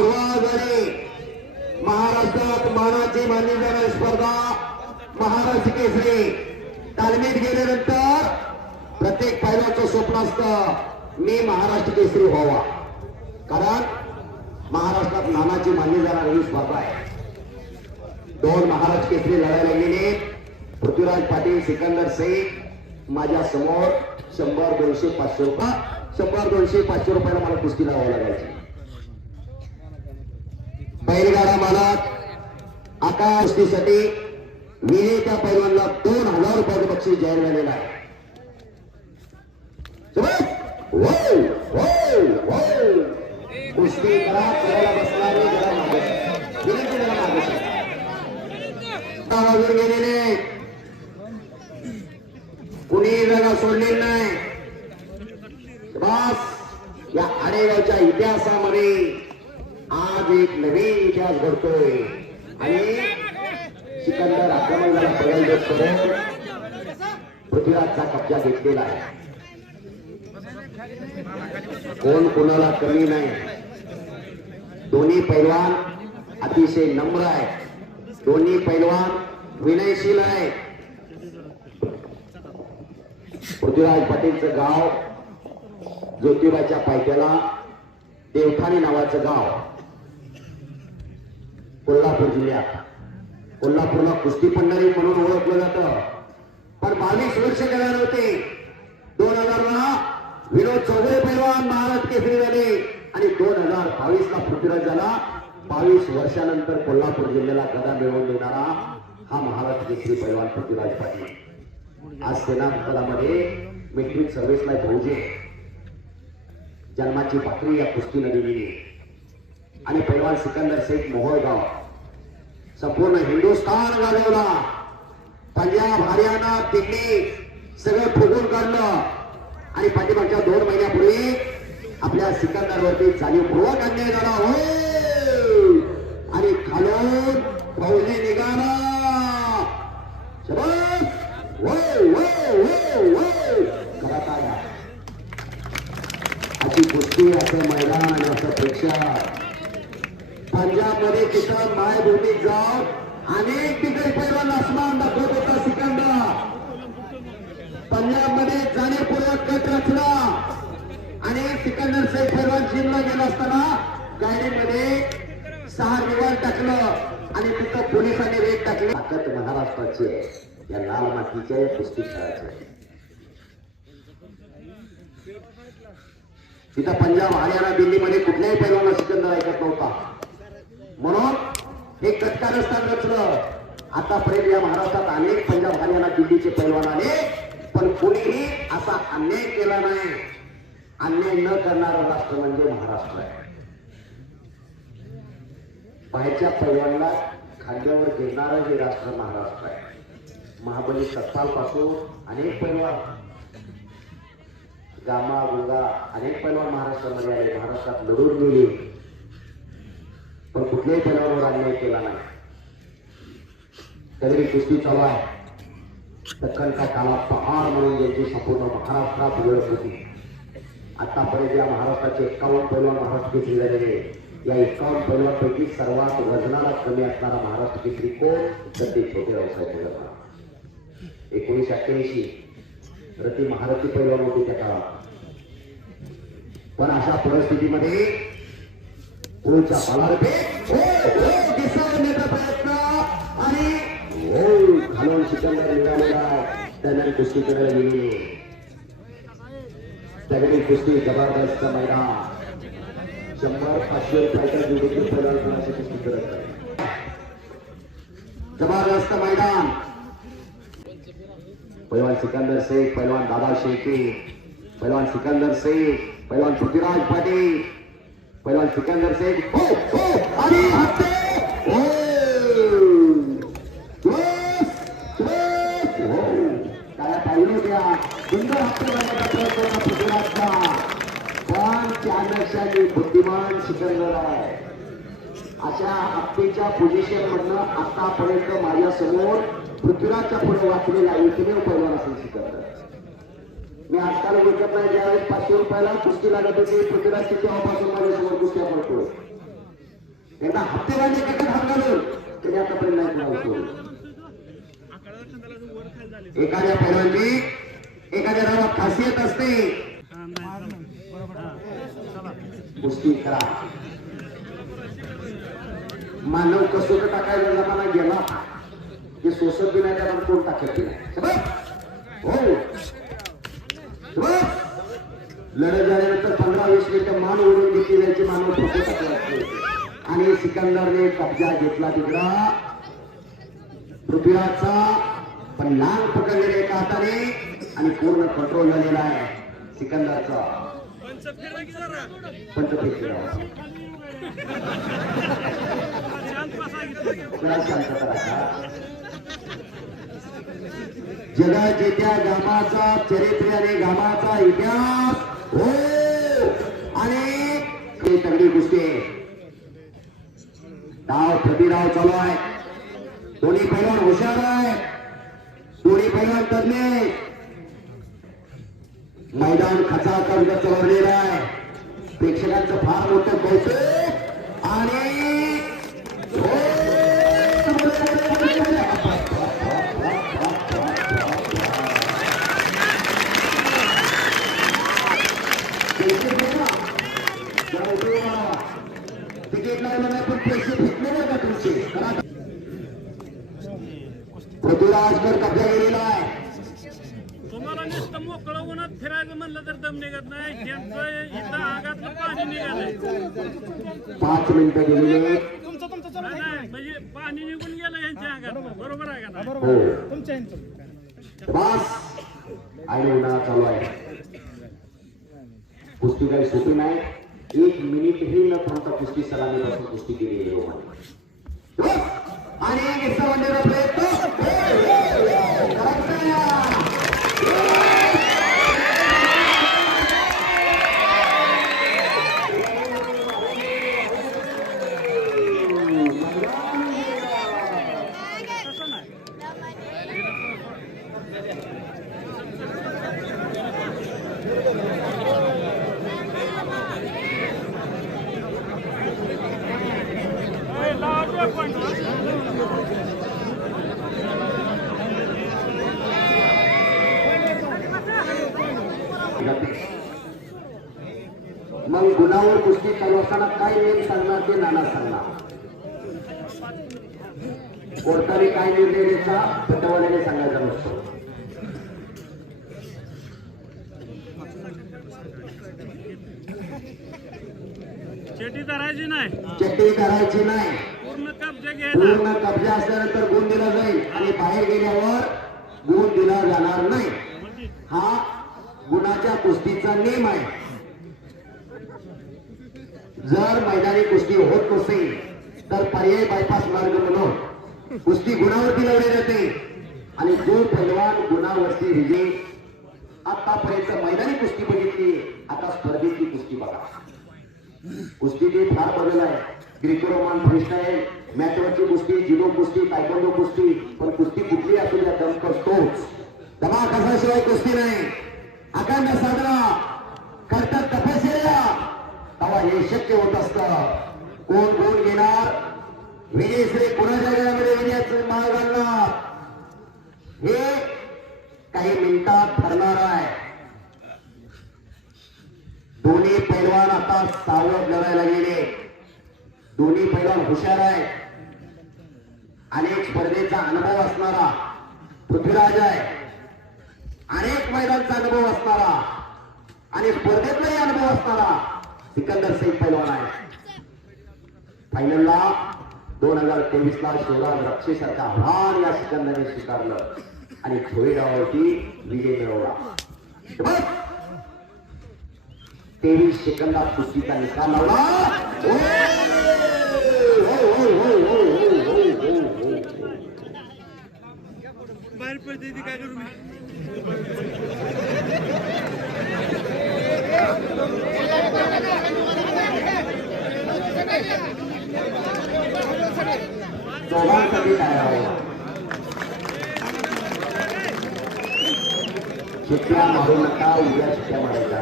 सुरुवात झाली. महाराष्ट्रात मानाची मानली जाणारी स्पर्धा महाराष्ट्र केसरी. तालमीत गेल्यानंतर प्रत्येक पैलवानचं स्वप्न असतं मी महाराष्ट्र केसरी व्हावा, कारण महाराष्ट्रात मानाची मानली जाणारी ही स्पर्धा आहे. दोन महाराष्ट्र केसरी लढायला गेले. पृथ्वीराज पाटील, सिकंदर शेख माझ्या समोर. 100, 200, 500 रुपये. 100, 200, 500 रुपयाला मला कुस्ती लावावी लागायची. बैलगाडा मालक आकाश कुस्तीसाठी विजेत्या पैलवानला 2000 रुपयाचं बक्षीस जाहीर झालेलं आहे. कुस्ती करा, करायला बसणारे जरा मागे विनंती, जरा मागे गेलेले कुणी जागा सोडलेली नाही. बस या आडेगावच्या इतिहासामध्ये आज एक नवीन इतिहास घडतोय आणि सिकंदर आक्रमणाला पडलदेश करून पृथ्वीराजचा कब्जा घेतलेला आहे. कोण कोणाला कमी नाही. दोन्ही पैलवान अतिशय नम्र आहे. दोन्ही पैलवान विनयशील आहे. पृथ्वीराज पाटीलचं गाव ज्योतिबाच्या पायथ्याला देवठाणी नावाचं गाव कोल्हापूर जिल्ह्यात. कोल्हापूरला कुस्ती पंढरी म्हणून ओळखलं जातं. पण 22 वर्ष गेले नव्हते. 2000ला विनोद चौधरी पैलवान महाराष्ट्र केसरी झाले आणि 2022ला पृथ्वीराज झाला. 22 वर्षानंतर कोल्हापूर जिल्ह्याला गदा मिळवून देणारा हा महाराष्ट्र केसरी पैलवान पृथ्वीराज पाटील. आज सेना पदामध्ये मिलिटरी सर्व्हिसला भाऊजे. जन्माची भाकरी या कुस्ती दिली आणि पैलवान सिकंदर शेख मोहोळगाव संपूर्ण हिंदुस्थान गाजवला. पंजाब, हरियाणा, दिल्ली सगळं फुगून काढलं आणि पाठीमागच्या 2 महिन्यापूर्वी आपल्या सिकंदरवरती जाणीवपूर्वक अन्याय झाला हो आणि खालून फौजी निघाला. करत आला अशी कुस्ती, असं मैदान आणि असं प्रेक्षक. पंजाब मध्ये तिथं मायभूमीत जाऊन अनेक ठिकाणी पैलवान आसमान दाखवत होता सिकंदर. पंजाब मध्ये जाणीवपूर्वक कट रचला आणि सिकंदर शेख पैलवान जिमला गेला असताना गाडीमध्ये 6 रिवॉल्वर टाकलं आणि तिथं पोलिसांनी रेड टाकली. ताकद महाराष्ट्राची आहे या लाल मातीच्या कुस्ती खेळाची. तिथं पंजाब, हरियाणा, दिल्लीमध्ये कुठल्याही पैलवानाला सिकंदर ऐकत नव्हता. म्हणून हे कटकारस्थान रचलं. आतापर्यंत या महाराष्ट्रात अनेक पंजाब, हरियाणा, दिल्लीचे पैलवान आले, पण कोणीही असा अन्याय केला नाही. अन्याय न करणारं राष्ट्र म्हणजे महाराष्ट्र आहे. बाहेरच्या पैलवानाला खांद्यावर घेणारं हे राष्ट्र महाराष्ट्र आहे. महाबली सत्ताल पासून अनेक पैलवान, गामा, गुंगा अनेक पैलवान महाराष्ट्रामध्ये आले, महाराष्ट्रात लढून गेले, पण कुठल्याही पैलवानावर अन्याय केला नाही. तरी कुस्ती चालू आहे. दख्खन का काला पहाड म्हणून ज्यांची संपूर्ण महाराष्ट्रात ओळख होती. आतापर्यंत या महाराष्ट्राचे 51 पैलवान महाराष्ट्र केसरी झालेले. या 51 पैलवानपैकी सर्वात वजनाला कमी असणारा महाराष्ट्र केसरी कोण? तर ते छोटे व्यवसाय पैलवान. 1988 रती महारथी पैलवान होते त्या काळात. पण अशा परिस्थितीमध्ये पुढच्या पालारपे दिसवण्याचा प्रयत्न आणि घालून सिकंदर निघालेला त्याने कुस्ती करायला गेली. त्यावेळी कुस्ती जबरदस्त मैदान. 100-500 रुपयाच्या जोडीतील पैलवानाची कुस्ती करत आहे. जबरदस्त मैदान. पैलवान सिकंदर शेख, पैलवान दादा शेखी, पैलवान सिकंदर शेख, पैलवान पृथ्वीराज पाटील, पैलवान सिकंदर शेख आणि काय पाहिलं त्या सुंदर पृथ्वीराजचा. पण त्यापेक्षाही बुद्धिमान सिकंदर आहे. अशा हप्तेच्या पोझिशन मधनं आतापर्यंत माझ्या समोर पृथ्वीराजच्या पुढे वाचलेला एकमेव पैलवान असेल सिकंदर. मी आजकाल विकत नाही. ज्यावेळेस 500 रुपयाला कुस्ती लागत होती पृथ्वीराजची, तेव्हापासून माझ्यासमोर कुस्त्या पडतो. एकदा हप्ते वाढले का हात घालून त्याने आतापर्यंत नाही करावं. एखाद्या पैलवानची एखाद्या नावात खासियत असते. कुस्ती करा. मानव कसोट टाकायला जाताना गेला की सोसत बी नाही त्याला कोण टाकत बी नाही. हो लढत झाल्यानंतर 15-20 मिनिटं मान ओढून घेतली जायची. मानव आणि सिकंदरने कब्जा घेतला तिकडा पृथ्वीराजचा. पण लांब पकडलेले एका हाताने आणि पूर्ण कंट्रोल झालेला आहे सिकंदरचा. पंचफेक जगाच्या त्या गामाचा चरित्र आणि गामाचा इतिहास हो आणि तगडी कुस्ती. डाव प्रतिडाव चालू आहे. दोन्ही पैलवान हुशार आहे. दोन्ही पैलवान तज्ञ. मैदान खचाखच चढवलेलं आहे. प्रेक्षकांचं फार मोठं कौतुक आणि तिकीट लागलं पण पैसे फेकले नाही का तुमचे. पृथ्वीराजवर कब्जा गेलेला आहे. तुम्हाला नुसतं मोकळं उन्हात फिरायचं म्हणलं तर दम निघत नाही. त्यांचं इथं आगातलं पाणी निघालंय. 5 मिनिटं गेलेले नाही म्हणजे पाणी निघून गेलं यांच्या आगात. बरोबर आहे का नाही? बस आणि उन्हाळा चालू आहे. कुस्ती काही सोपी नाही. 1 मिनिटही न थांबता कुस्ती सलामीपासून कुस्ती केलेली आणि प्रयत्न मग गुणावर कुस्ती चालू असताना काय नियम सांगणार ते नाना सांगणार. कोर्टाने काय निर्णय द्यायचा पटवाल्याने सांगायचा नसतो. चेटी धरायची नाही. चेटी धरायची नाही. पूर्ण कब्जा घ्यायचा. पूर्ण कब्जा असल्यानंतर गुण दिला जाईल आणि बाहेर गेल्यावर गुण दिला जाणार नाही. हा गुणाच्या कुस्तीचा नियम आहे. जर मैदानी कुस्ती होत नसेल तर पर्यायी बायपास मार्ग म्हणून कुस्ती गुणावरती लावली जाते आणि जो पैलवान गुणावरती विजय. आतापर्यंत मैदानी कुस्ती बघितली, आता स्पर्धेची कुस्ती बघा. कुस्तीची फार बदल आहे. ग्रीको रोमन, फ्रीस्टाईल, मॅटवरची कुस्ती, जिडो कुस्ती, तायक्वांडो कुस्ती. पण कुस्ती कुठली असू द्या दम करतोच. दमा कसाशिवाय कुस्ती नाही. अखंड साधना करतात तपश्चर्या तेव्हा हे शक्य होत असतं. कोण गुण घेणार, विजयश्री कुणाच्या गळ्यामध्ये विजयाचं माळ घालणार हे काही मिनिटात ठरणार आहे. दोन्ही पैलवान आता सावध लढायला गेले. दोन्ही पैलवान हुशार आहे. अनेक स्पर्धेचा अनुभव असणारा पृथ्वीराज आहे. अनेक मैदानचा अनुभव असणारा आणि स्पर्धेतलाही अनुभव असणारा सिकंदर सैफ पैलवान आहे. फायनलला 2023ला शिवराज रक्षेसारखा आव्हान या सिकंदरने स्वीकारलं आणि थोडी डावावरती विजय मिळवला. 23 सेकंदात कुस्तीचा निकाल लावला. बाहेर पडते काय करू मी. दोघांसाठी काय आहे शिट्ट्या मारू नका. उद्या शिट्ट्या मारायच्या.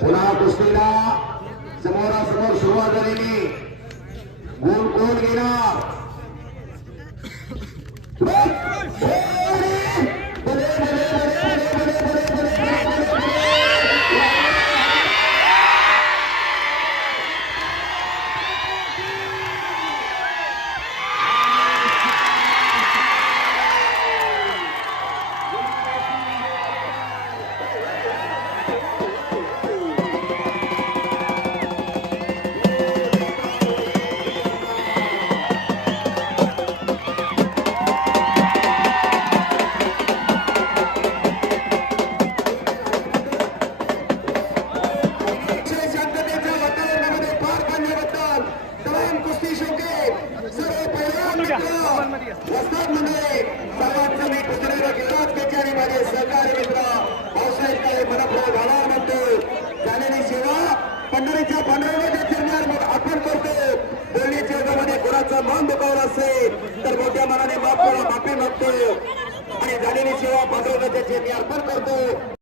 पुन्हा कुस्तीला समोरासमोर सुरुवात झालेली. गुण कोण घेणार? शांततेच्या वातावरणामध्ये पार पाडण्याबद्दल तमाम कुस्ती शौकीन सर्व पैलवान मित्र वस्ताद मंडळी सर्वांचं मी कुस्तीला घेतलाच त्याचे आणि माझे सहकारी मित्र भाऊसाहेब काळे मनपूर्वक आभार मानतो. झालेली सेवा पंढरीच्या पांडुरंगाच्या चरणावर अर्पण करतो. बोलण्याच्या योगामध्ये कोणाचा मान दुखावला असेल तर मोठ्या मनाने माफी मागतो आणि झालेली सेवा पांडुरंगाच्या चरणी अर्पण करतो.